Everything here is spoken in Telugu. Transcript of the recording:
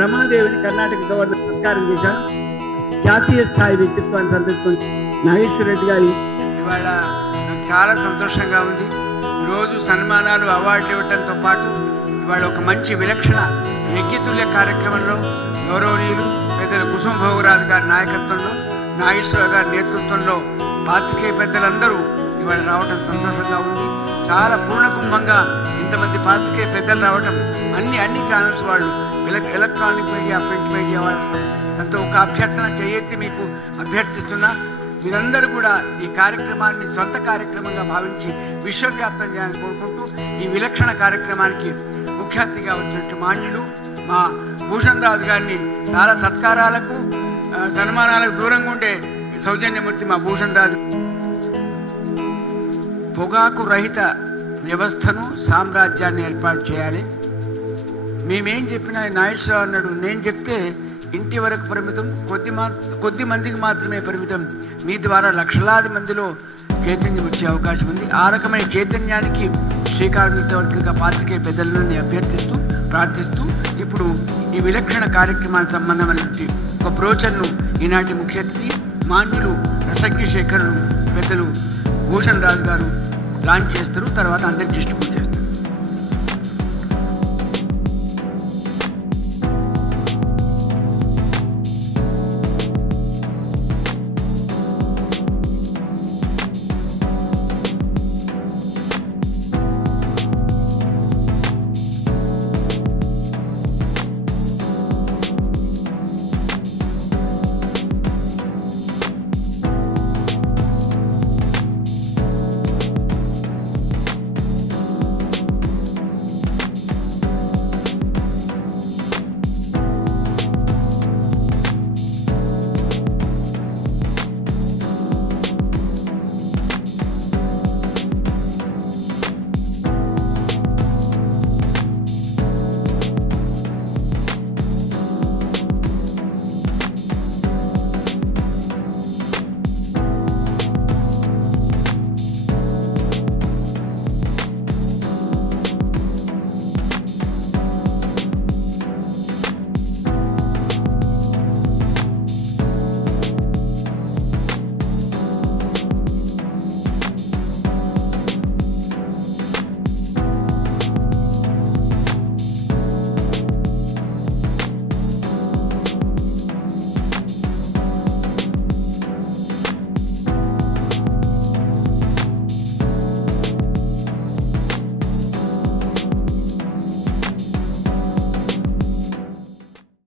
రమాదేవిని కర్ణాటక గవర్నర్ సత్కారం చేశారు. జాతీయ స్థాయి వ్యక్తిత్వాన్ని సంతరించుకుని నాగేశ్వర రెడ్డి గారి ఇవాళ నాకు చాలా సంతోషంగా ఉంది. రోజు సన్మానాలు అవార్డులు ఇవ్వడంతో పాటు ఇవాళ ఒక మంచి విలక్షణ యజ్ఞతుల్య కార్యక్రమంలో గౌరవనీయులు పెద్దల కుసుమ భోగరాజు గారి నాయకత్వంలో, నాగేశ్వర గారి నేతృత్వంలో పాత్రికేయ పెద్దలందరూ ఇవాళ రావడం సంతోషంగా ఉంది. చాలా పూర్ణకుంభంగా ఇంతమంది పాత్రికేయ పెద్దలు రావడం, అన్ని ఛానల్స్ వాళ్ళు, ఎలక్ట్రానిక్ మీడియా, ప్రింట్ మీడియా వాళ్ళు ఒక అభ్యర్థన చేయెత్తి మీకు అభ్యర్థిస్తున్నా, మీరందరూ కూడా ఈ కార్యక్రమాన్ని సొంత కార్యక్రమంగా భావించి విశ్వవ్యాప్తం చేయాలని కోరుకుంటూ, ఈ విలక్షణ కార్యక్రమానికి ముఖ్య అతిథిగా వచ్చినట్టు మాన్యులు మా భూషణ్ రాజు గారిని చాలా సత్కారాలకు సన్మానాలకు దూరంగా ఉండే సౌజన్యమూర్తి మా భూషణ్ రాజు. పొగాకు రహిత వ్యవస్థను, సామ్రాజ్యాన్ని ఏర్పాటు చేయాలి. మేమేం చెప్పినా నాగేశ్వర అన్నాడు, నేను చెప్తే ఇంటి వరకు పరిమితం, కొద్ది మందికి మాత్రమే పరిమితం, మీ ద్వారా లక్షలాది మందిలో చైతన్యం వచ్చే అవకాశం ఉంది. ఆ రకమైన చైతన్యానికి శ్రీకారం చుట్టవలసిందిగా పాత్రికేయ పెద్దలను అభ్యర్థిస్తూ ప్రార్థిస్తూ, ఇప్పుడు ఈ విలక్షణ కార్యక్రమానికి సంబంధమైనటువంటి ఒక బ్రోచర్ను ఈనాటి ముఖ్య అతిథి మాన్యులు రసజ్ఞ శేఖరులు పెద్దలు భూషణ్ రాజు గారు లాంచ్ చేస్తారు. తర్వాత అందరికి డిస్ట్రిబ్యూట్